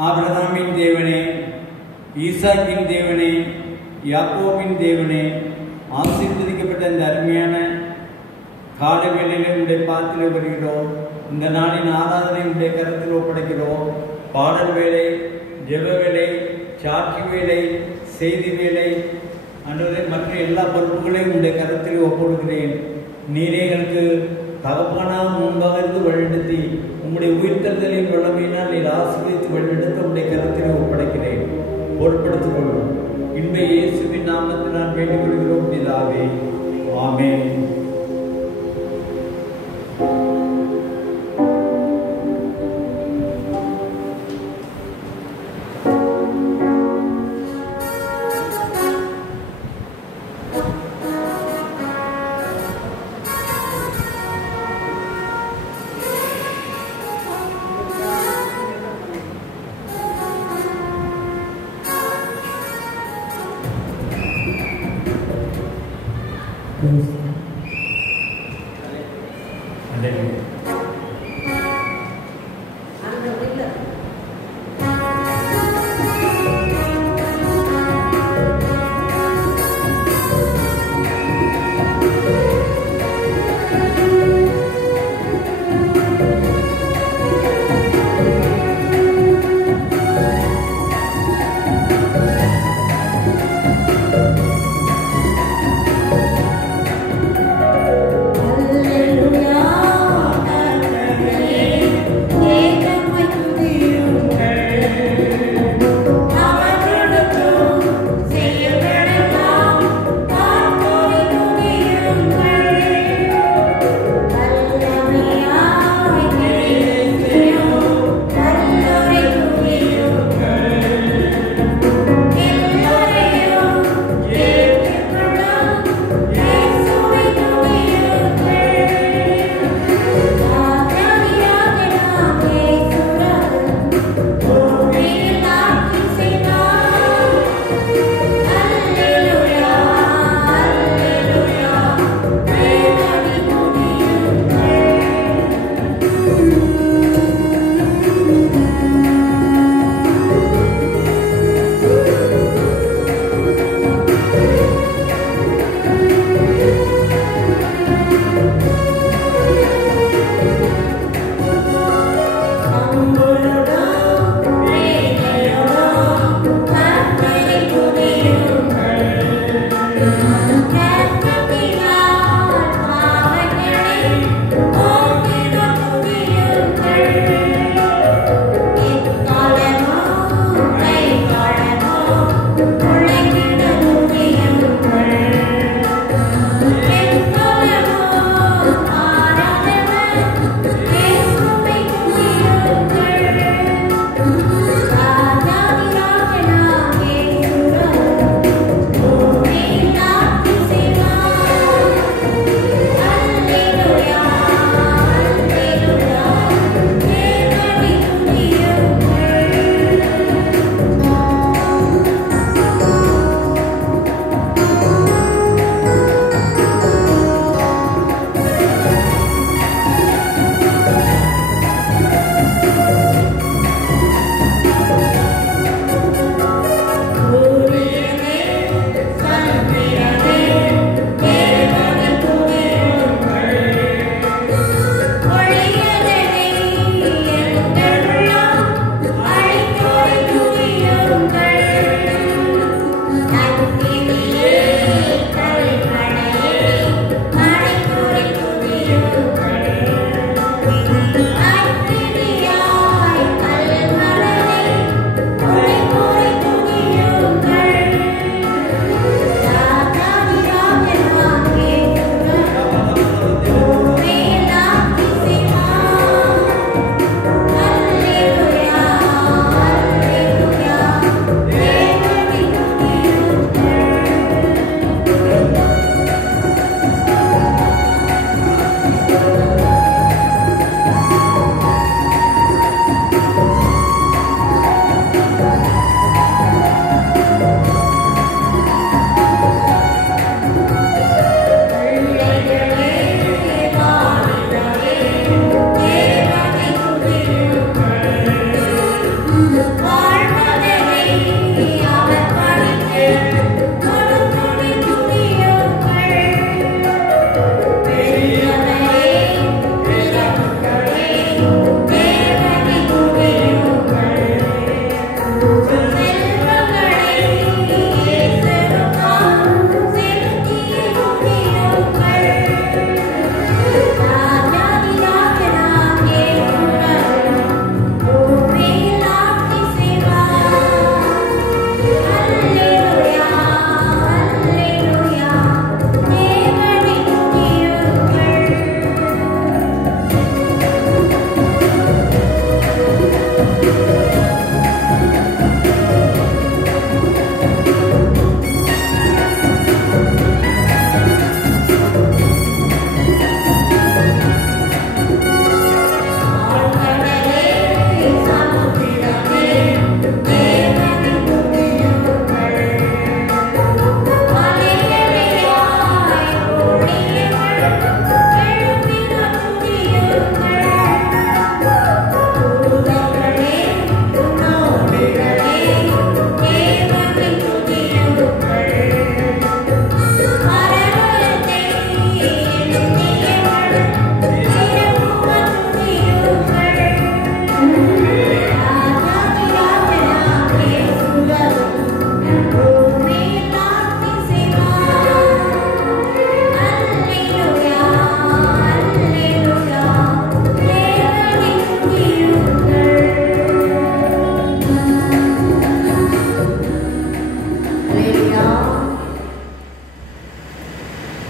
ஆபிரகாமின் தேவனே, ஈசாக்கின் தேவனே, யாக்கோபின் தேவனே, ஆசீர்வதிக்கப்பட்ட இந்த அருமையான காலை வேளையிலே உடைய பாத்திரம் வருகிறோம். இந்த நாளின் ஆராதனை உடைய கருத்தில் ஒப்படைக்கிறோம். பாடல் வேலை, ஜெப வேலை, சாட்சி வேலை, செய்தி வேலை, அன்றைய மற்ற எல்லா பொறுப்புகளையும் உடைய கருத்தில் ஒப்புடுகிறேன். நீரே எங்களுக்கு தகப்பனாக முன்பாக இருந்து வழிநடத்தி உங்களுடைய உயிர்த்தெழுதலின் வல்லமையினால் நீர் ஆசீர்வதித்து வழிநடத்த உடைய கருத்தில் ஒப்படைக்கிறேன். பொருட்படுத்திக் கொள்ளும். இன்றைய இயேசுவின் நாமத்தில் நான் வேண்டிக் கொள்கிறோம் பிதாவே. ஆமென்.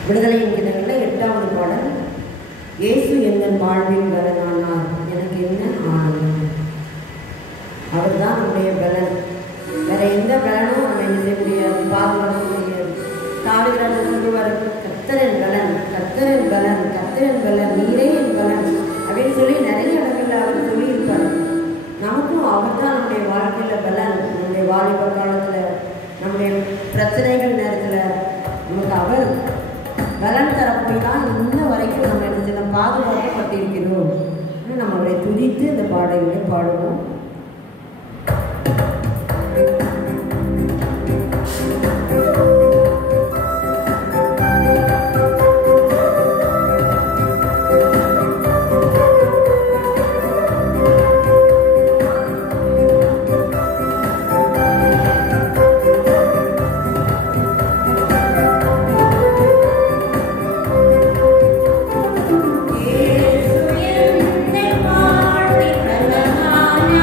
விடுதலையின் கிணறுல 8வது பாடல். இயேசு எங்கள் வாழ்வில் பலனானார், எனக்கு என்ன ஆனந்தம். அவர் தான் நம்முடைய பலன். வேற எந்த பலனும் நம்ம என்ன செய்ய முடியாது, பாதுகாக்க முடியாது. தாவீது சொல்லுவார், கர்த்தரின் பலன், கர்த்தரின் பலன், கர்த்தரின் பலன், நீரே என் பலன் அப்படின்னு சொல்லி நிறைய இடங்கள்ல அவர் சொல்லியிருப்பார். நமக்கும் அவர் தான் நம்முடைய வாழ்க்கையில் பலன். நம்முடைய வாலிப காலத்தில், நம்முடைய பிரச்சனைகள் நேரத்தில் நமக்கு அவர் பலன் தரப்போய் தான் இன்ன வரைக்கும் நம்ம என்ன பாதுகாக்கப்பட்டிருக்கிறோம். நம்ம அவரை துதித்து இந்த பாடல்களை பாடுவோம். இயேசு என் வாழ்வின் பலனானார்.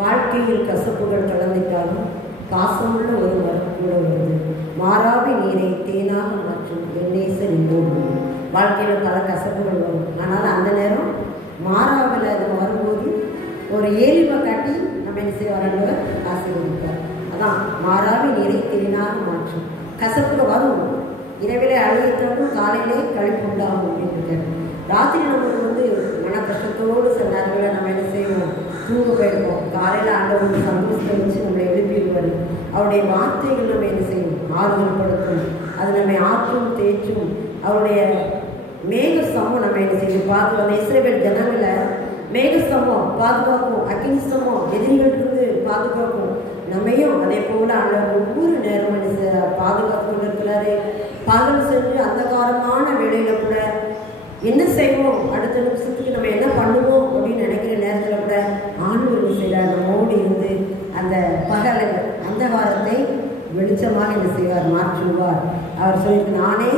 வாழ்க்கையில் கசப்புகள் கலந்துட்டாலும் பாசமுள்ள ஒரு மரம் கூட வருது. மாறாவி நீரை தேனாக மாற்றும் வெண்ணேசர் இன்போடு. வாழ்க்கையில் பல கசப்புகள் வரும். ஆனால் அந்த நேரம் மாறாவில் அது வரும்போது ஒரு ஏலிமை காட்டி நம்ம என்ன செய்வார், ஆசீர்வதிப்பார். அதான் மாறாவி நீரை தேனாக மாற்றும். கசப்புகள் வரும், இரவிலே அழுகிட்டாலும் காலையிலே கழிப்பு உண்டாகும் அப்படின்னு. ராத்திரி நம்மளுக்கு மன கஷ்டத்தோடு சில நேரங்களில் நம்ம என்ன செய்வோம், தூங்க போயிருப்போம். காலையில் ஆண்டவருக்கு சந்தோஷத்தை வச்சு நம்மளை எழுப்பிடுவார். அவருடைய வார்த்தைகள் நம்ம என்ன செய்யும், ஆறுதல் படுத்தும். அது நம்மை ஆற்றும் தேற்றும். அவருடைய மேகஸ்தம்பம் நம்ம என்ன செய்யும் பாதுகாப்பு. இஸ்ரவேல் ஜனங்களை மேகஸ்தம்பம் பாதுகாக்கும், அக்கினிஸ்தம்பம் எதிரிகளிலிருந்து பாதுகாக்கும். நம்மையும் அதே போல ஆண்டவர் ஒவ்வொரு நேரம் பாதுகாப்பு கொண்டு இருக்கிறாரு. பகல் சென்று அந்தகாரமான வேளையில கூட என்ன செய்வோம், அடுத்த நிமிஷத்துக்கு நம்ம என்ன பண்ணுவோம் அப்படின்னு நினைக்கிற நேரத்தில் கூட ஆண்டவர் செய்கிறார், நம்மோடு இருந்து அந்த பகலை அந்த வாரத்தை வெளிச்சமாக என்ன செய்வார், மாற்றுவார். அவர் சொல்லி நானே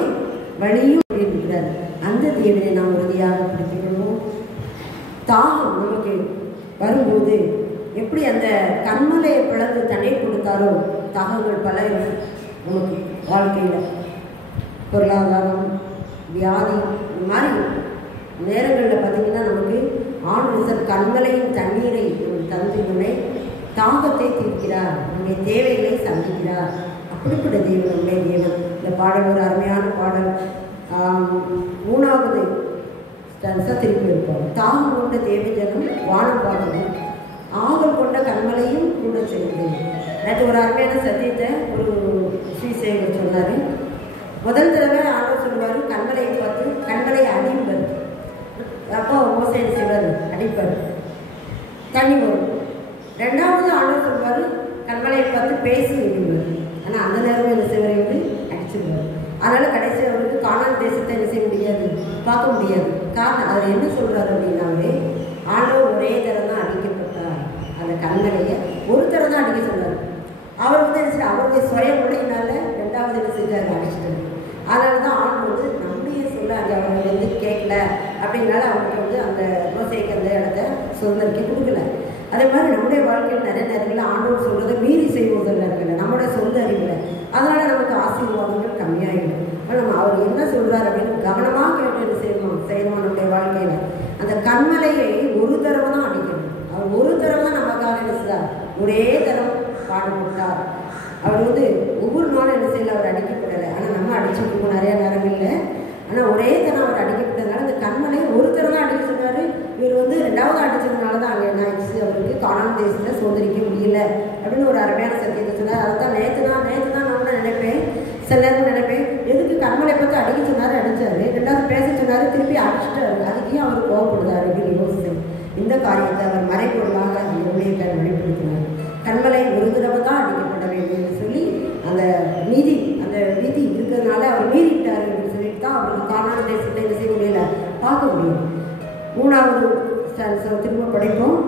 வழியும் இருக்கிறார். அந்த தேவனை நாம் உறுதியாக பிடித்துக்கொள்வோம். தாகம் நமக்கு வரும்போது எப்படி அந்த கண்மலையை பிளந்து தண்ணீர் கொடுத்தாரோ, தாகங்கள் பல நமக்கு வாழ்க்கையில் பொருளாதாரம், வியாதி, இந்த மாதிரி நேரங்களில் பார்த்திங்கன்னா நமக்கு ஆண்டவர் கண்மலையின் தண்ணீரை தந்து நம்மை தாகத்தை தீர்க்கிறார், நம்முடைய தேவைகளை சந்திக்கிறார். அப்படிப்பட்ட தேவன் நம்முடைய தேவன். இந்த பாடல் ஒரு அருமையான பாடல். 3வது திருப்பி இருப்போம். தாகம் கொண்ட தேவை ஜனம் வானம் பார்க்கணும், ஆவல் கொண்ட கண்மலையும் கூட செய்யுது. நேற்று ஒரு அருமையான சத்தியத்தை ஒரு ஸ்ரீசேகர் சொன்னார். முதல் தடவை ஆண்டவர் சொல்லுவார், கண்மலையை பார்த்து கண்மலையை அடிப்பார். அப்போ மோசேன் செய்வார், அடிப்பார், தண்ணி வரும். 2வது ஆண்டவர் சொல்லுவார், கண்மலையை பார்த்து பேசி விடுவார். ஆனால் அந்த நேரம் என்ன செய்வார், அடிச்சிருவார். அதனால் கடைசி அவருக்கு கானான் தேசத்தை என்ன செய்ய முடியாது, பார்க்க முடியாது. காரணம் அவர் என்ன சொல்கிறார் அப்படின்னாவே, ஆண்டவர் ஒரே தரம் தான் அடிக்கப்பட்டார். அந்த கண்மலையை ஒரு தரம் தான் அடிக்க சொன்னார். அவர் என்ன அவருடைய சுய உடையினால 2வது என்ன செஞ்சார், அடிச்சிட்டார். அதனால தான் ஆண்டவர் நம்முடைய சொல்ல அங்கே அவங்க கேட்கல அப்படின்னால அவங்களுக்கு அந்த மோசேக்கு அந்த இடத்த சுதந்திரிக்க கொடுக்கல. அதே மாதிரி நம்முடைய வாழ்க்கையில் நிறைய நேரங்களில் ஆண்டவர் சொல்றதை மீறி செய்வதில் இருக்கல, நம்முடைய சொந்த அறிவில். அதனால நமக்கு ஆசீர்வாதங்கள் கம்மியாகிடும். நம்ம அவர் என்ன சொல்றாரு அப்படின்னு கவனமாக கேட்டு என்ன செய்யணும் நம்முடைய வாழ்க்கையில. அந்த கண்மலையை ஒரு தடவை தான் அடிக்கணும். அவர் ஒரு தடவை தான் நமக்காக என்ன செய்தார், ஒரே தரம் பாடுபட்டார். அவர் ஒவ்வொரு நாளும் என்ன செய்யல, அவர் அடிக்கப்படலை. ஆனால் நம்ம அடிச்சுட்டு நிறைய நேரம் இல்லை. ஆனால் ஒரே தரம் அவர் அடிக்கப்பட்டதுனால அந்த கண்மலை ஒரு தரம் தான் அடிக்க சொன்னார். இவர் 2வது அடிச்சதுனால தான் அங்கே என்ன ஆயிடுச்சு, அவருக்கு கானான் தேசத்தில் சோதரிக்க முடியல அப்படின்னு ஒரு அருமையான சத்தியத்தை சொன்னார். அதுதான் நேற்று தான் நான் நினைப்பேன், சில நேரம் நினைப்பேன், எதுக்கு கண்மலை பார்த்து அடிக்க சொன்னார், அடித்தார். 2வது பேச சொன்னார், திருப்பி அடிச்சுட்டாரு. அதுக்கே அவர் கோவப்படுதார் அப்படின்னு யோசிச்சேன். இந்த காரியத்தை அவர் மறைப்பொருளாக அந்த ஊழியத்தை வெளிப்படுத்தினார். கண்மலை ஒரு தடவை தான் அடிக்கப்பட வேண்டும் என்று சொல்லி அந்த விதி இருக்கிறதுனால அவர் மீறிட்டார் என்று சொல்லிட்டு தான் அவருக்கு கானான் தேசத்தை என்ன செய்ய முடியல, பார்க்க முடியும். 3வது திரும்ப படிப்போம்.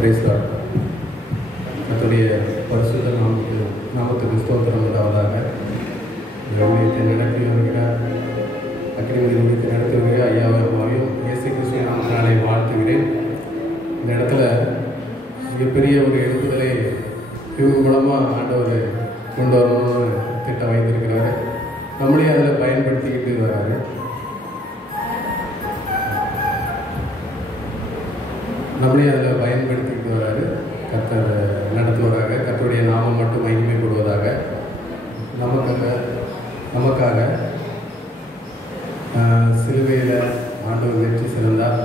Praise lord. கர்த்தருடைய பரிசுத்த நாமத்துக்கு ஸ்தோத்திரம் உண்டாவதாக. இந்த ஊழியத்தை நடத்தி வருகிறார், அக்கிரமி ஊழியத்தை நடத்தி வருகிற ஐயாவையும் இயேசு கிறிஸ்துவின் நாமத்தினாலே வாழ்த்துகிறேன். இந்த இடத்துல மிகப்பெரிய ஒரு எழுப்புதலை இவங்க மூலமாக ஆண்டவர் கொண்டு வரணும்னு திட்டம் வைத்திருக்கிறாரு. நம்மளையும் அதில் பயன்படுத்திக்கிட்டு வராரு. கர்த்தர் நடத்துவதாக, கர்த்தருடைய நாமம் மட்டும் மகிமைப்படுவதாக. நமக்காக சிலுவையில் ஆண்டவர் வெற்றி சிறந்தார்.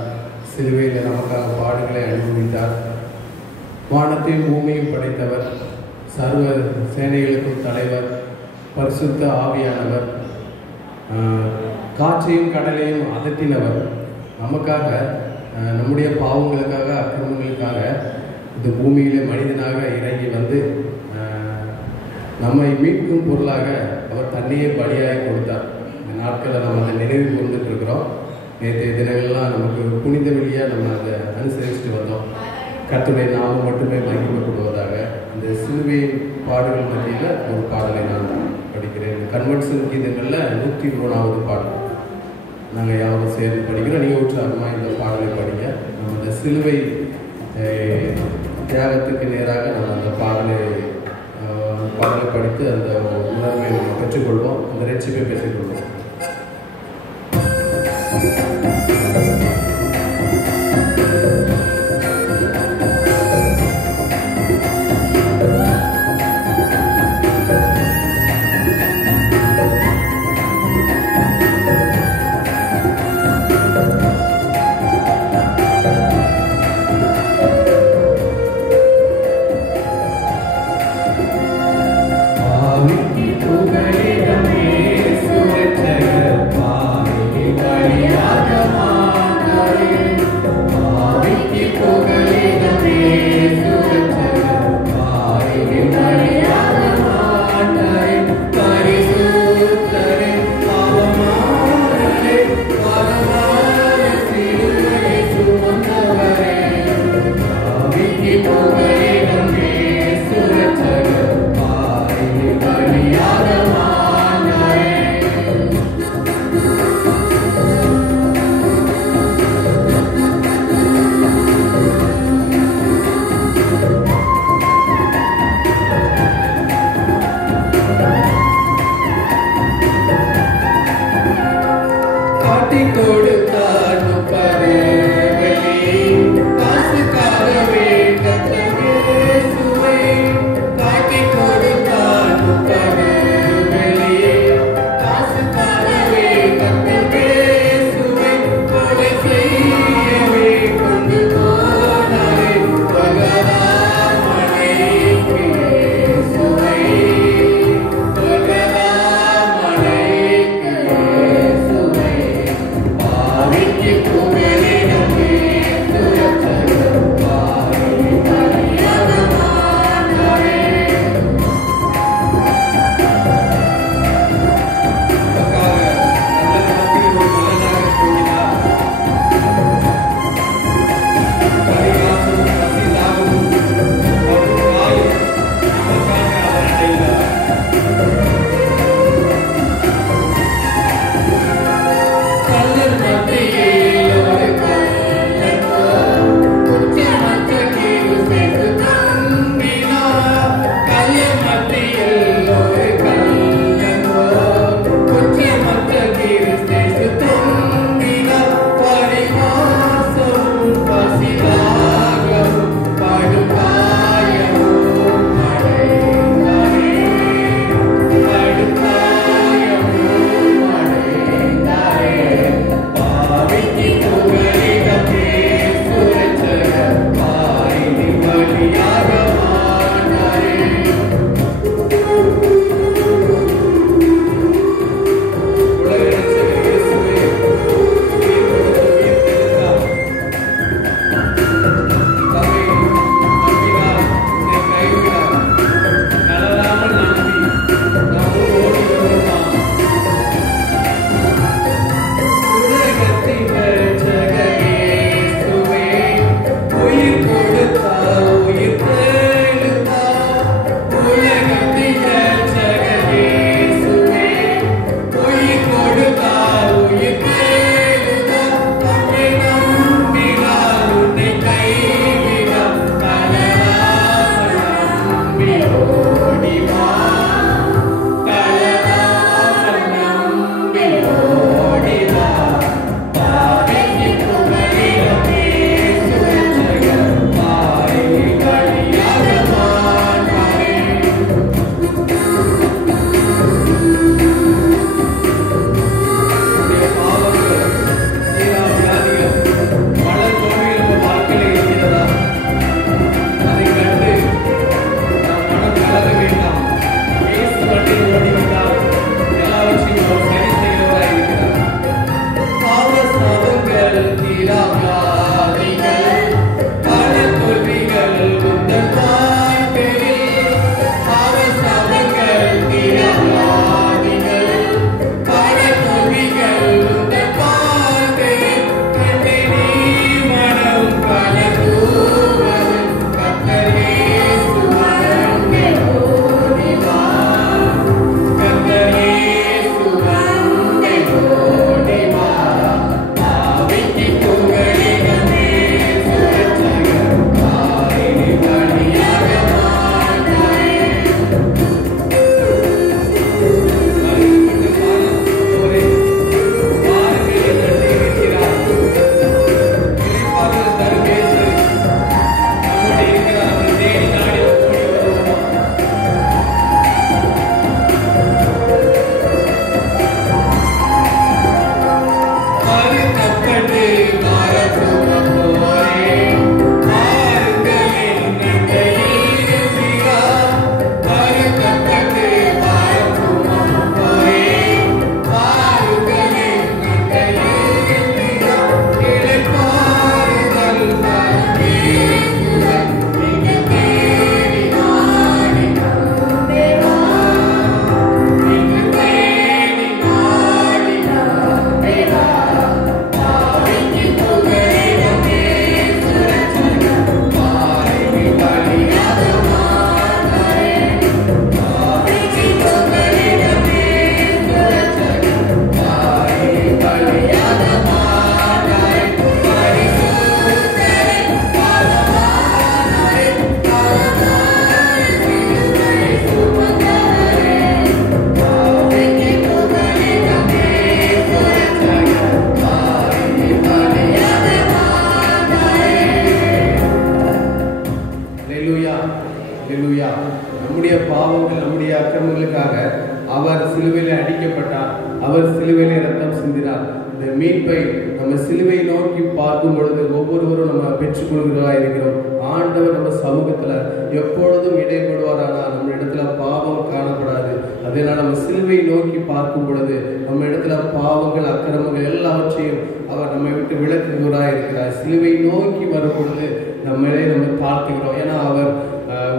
சிலுவையில் நமக்காக பாடுகளை அனுபவித்தார். வானத்தையும் பூமியும் படைத்தவர், சர்வ சேனைகளுக்கும் தலைவர், பரிசுத்த ஆவியானவர், காற்றையும் கடலையும் அதட்டினவர், நமக்காக நம்முடைய பாவங்களுக்காக அக்கிரமங்களுக்காக இந்த பூமியிலே மனிதனாக இறங்கி வந்து நம்மை மீட்கும் பொருளாக அவர் தன்னையே பலியாக கொடுத்தார். இந்த நாட்களில் நம்ம அதை நினைவு கொண்டுட்டு இருக்கிறோம். நேற்றைய தினங்கள்லாம் நமக்கு புனித வழியாக நம்ம அதை அனுசரிச்சுட்டு வந்தோம். கர்த்தருடைய நாமம் மட்டுமே மகிமைப்படுவதாக. இந்த சிலுவை பாடல்கள் பற்றியில் ஒரு பாடலை நான் படிக்கிறேன். கன்வென்ஷன் கீதங்களில் 103வது பாடல் நாங்கள் யாரும் சேர்ந்து படிக்கிறோம். நீங்கள் உற்சாகமாக இந்த பாடலை படிங்க. நம்ம இந்த சிலுவை தியாகத்துக்கு நேராக நம்ம அந்த பாடலை படித்து அந்த உணர்வை நம்ம பெற்றுக்கொள்வோம், அந்த ரட்சிப்பை பெற்றுக்கொள்வோம். புகழிடமே சுரட்சகர் பாவிக்கு பலியாக சிலுவையிலே அடிக்கப்பட்டார், அவர் சிலுவையிலே ரத்தம் சிந்தினார். இந்த மீட்பை நம்ம சிலுவை நோக்கி பார்க்கும் பொழுது ஒவ்வொருவரும் நம்ம பெற்றுக்கொள்கிறதா இருக்கிறோம். ஆண்டவர் நம்ம சமூகத்துல எப்பொழுதும் இடைப்படுவாரானால் நம்ம இடத்துல பாவம் காணப்படாது. அதனால் நம்ம சிலுவை நோக்கி பார்க்கும் பொழுது நம்ம இடத்துல பாவங்கள் அக்கிரமங்கள் எல்லாவற்றையும் அவர் நம்மை விட்டு விலக்குகிறாய் இருக்கிறார். சிலுவை நோக்கி வரும் பொழுது நம்மளே நம்ம தாழ்த்துகிறோம். ஏன்னா அவர்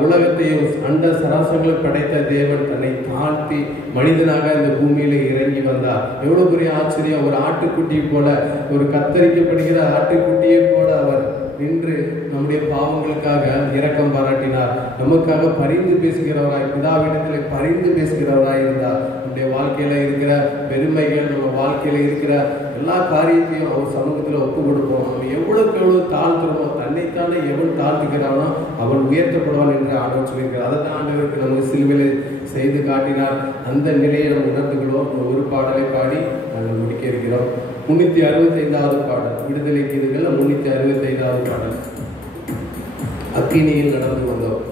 உலகத்தையும் அண்ட சராசரங்களை படைத்த தேவன் தன்னை தாழ்த்தி மனிதனாக இந்த பூமியில இறங்கி வந்தார். எவ்வளவு பெரிய ஆச்சரியம்! ஒரு ஆட்டுக்குட்டியை போல, ஒரு கத்தரிக்கப்படுகிற ஆட்டுக்குட்டியை போல அவர் நின்று நம்முடைய பாவங்களுக்காக இரக்கம் பாராட்டினார். நமக்காக பரிந்து பேசுகிறவராய், பிதாவிடத்தில் பரிந்து பேசுகிறவராய் இருந்தார். நம்முடைய வாழ்க்கையில இருக்கிற பெருமைகள், நம்ம வாழ்க்கையில இருக்கிற எல்லா காரியத்தையும் அவர் சமூகத்துல ஒப்பு கொடுப்போம். அவன் எவ்வளவுக்கு எவ்வளவு தாழ்த்துறோமோ, தன்னைத்தானே எவன் தாழ்த்துகிறானோ அவன் உயர்த்தப்படுவான் என்று ஆண்டவர் சொல்லியிருக்கிறார். அதை தான் ஆண்டவருக்கு நமக்கு சிலுவையில் செய்து காட்டினார். அந்த நிலையை நம்ம உணர்ந்துகிறோம். ஒரு பாடலை பாடி நாங்கள் முடிக்க இருக்கிறோம். 365வது பாடல், விடுதலை கீதுகள் 365வது பாடல், அக்கினியில் நடந்து வந்தோம்.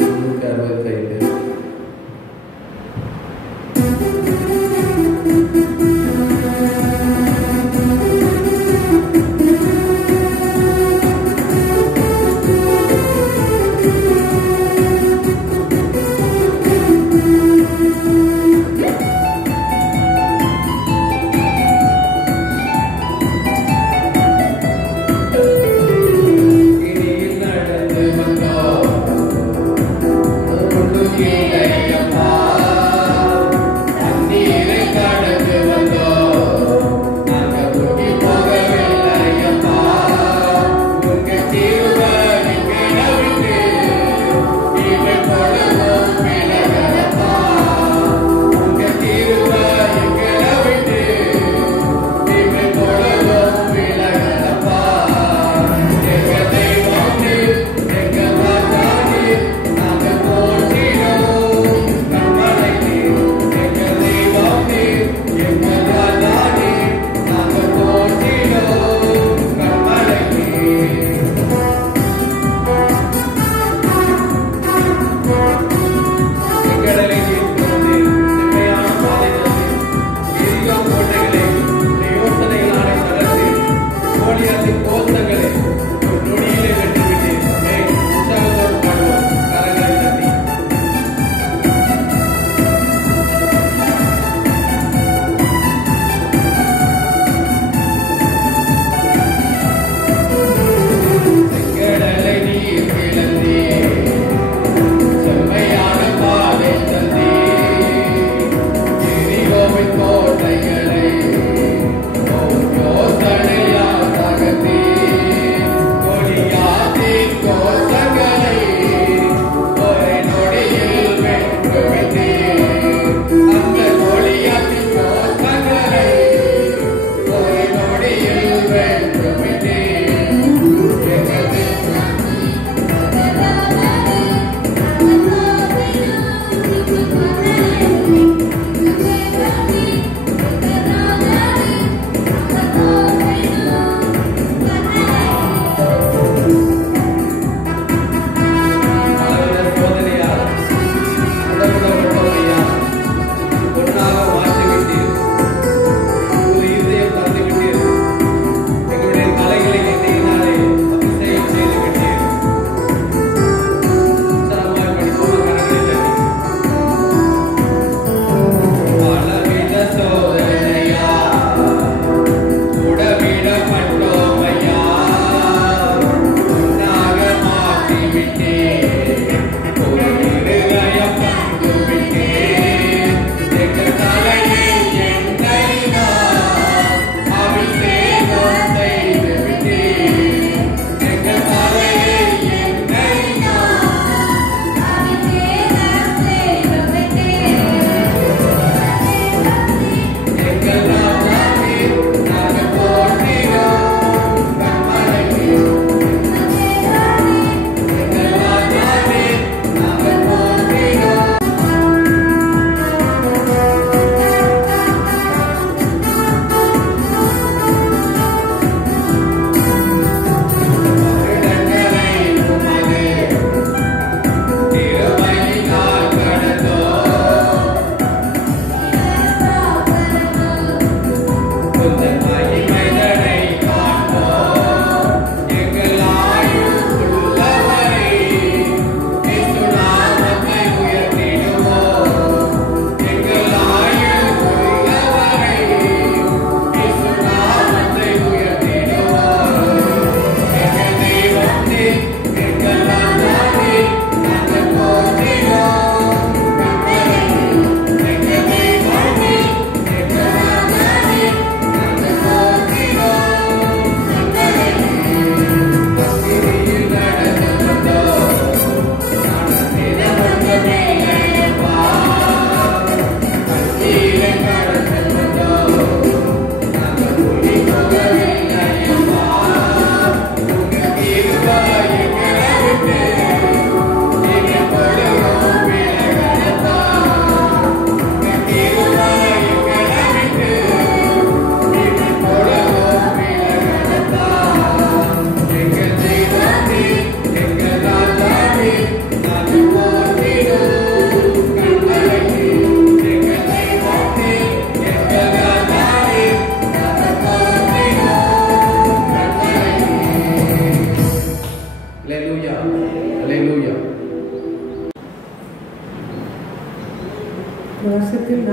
365. Thank you.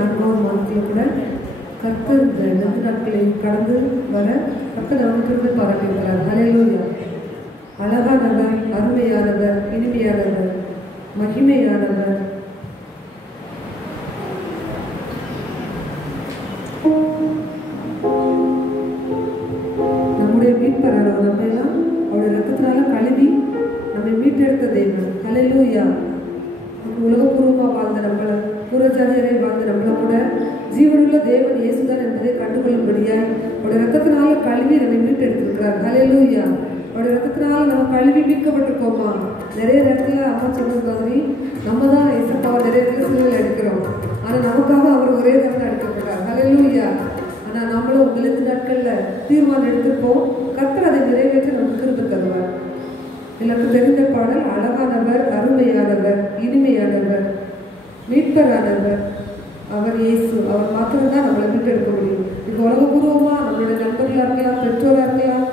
4வது மாதத்தில் கூட கர்த்தர் இந்த 2 நாட்களை கடந்து வர கர்த்தர் அவனுக்கு பாராட்டியிருக்கிறார். ஹல்லேலூயா. அழகானவர், அருமையானவர், இனிமையானவர், மகிமையானவர். நம்முடைய மீட்பரானவர் நம்மெல்லாம் அவருடைய ரத்தத்தினால கழுவி நம்மை மீட்டெடுத்த தேவன். ஹல்லேலூயா. உலகபூர்வமாக வாழ்ந்த நம்மளை, புறஜாதியரை வாழ்ந்த நம்மளை கூட ஜீவனுள்ள தேவன் இயேசுதான் என்பதை கண்டுகொள்ளும்படியாய் அவருடைய ரத்தத்தினால கழுவி நம்மை மீட்டெடுத்திருக்கிறார். ஹல்லேலூயா. அவருடைய ரத்தத்தினால நம்ம கழுவி மீட்கப்பட்டிருக்கோமா? நிறைய இடத்துல அம்மா சொன்னது மாதிரி நம்ம தான் இயேசுப்பாவை நிறைய இடத்துல சிலுவையில் அடிக்கிறோம். ஆனால் நமக்காக அவர் ஒரே தடவை அடிக்கப்பட்டார். ஹல்லேலூயா. ஆனால் நம்மளும் 7 நாட்களில் தீர்மானம் எடுத்திருப்போம். கர்த்தர் அதை நிறைவேற்ற நமக்கு திரும்ப தருவார். எனக்கு தெரிந்த பாடல் அழகானவர், அருமையானவர், இனிமையானவர், மீட்பரானவர் அவர் இயேசு. அவர் மாத்திரம்தான் நம்மளை மீட்டெடுக்க முடியும். இப்போ உலகபூர்வமாக நம்மளுடைய நண்பர்களாக இருக்கலாம், பெற்றோராக இருக்கலாம்,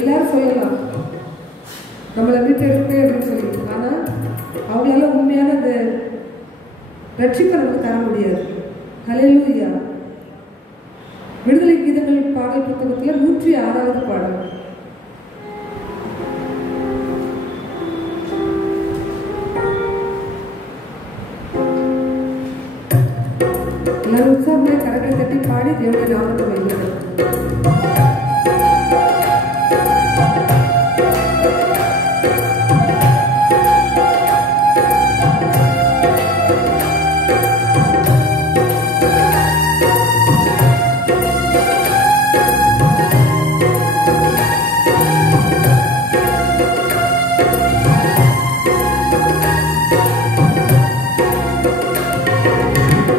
எல்லாரும் சொல்லலாம் நம்மளை மீட்டெடுப்பே அப்படின்னு சொல்லி. ஆனால் அவங்களால உண்மையான அந்த ரட்சிப்பை நமக்கு தர முடியாது. ஹல்லேலூயா. விடுதலை கீதங்கள் பாடல் புத்தகத்தில் 106வது பாடல். எல்லாரும் உற்சாகமாக கரங்களை தட்டி பாடி தேவனுடைய நாமத்தை வைக்கிறோம்.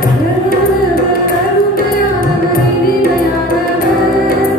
அழகானவர், அருமையானவர், இனிமையானவர்,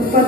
10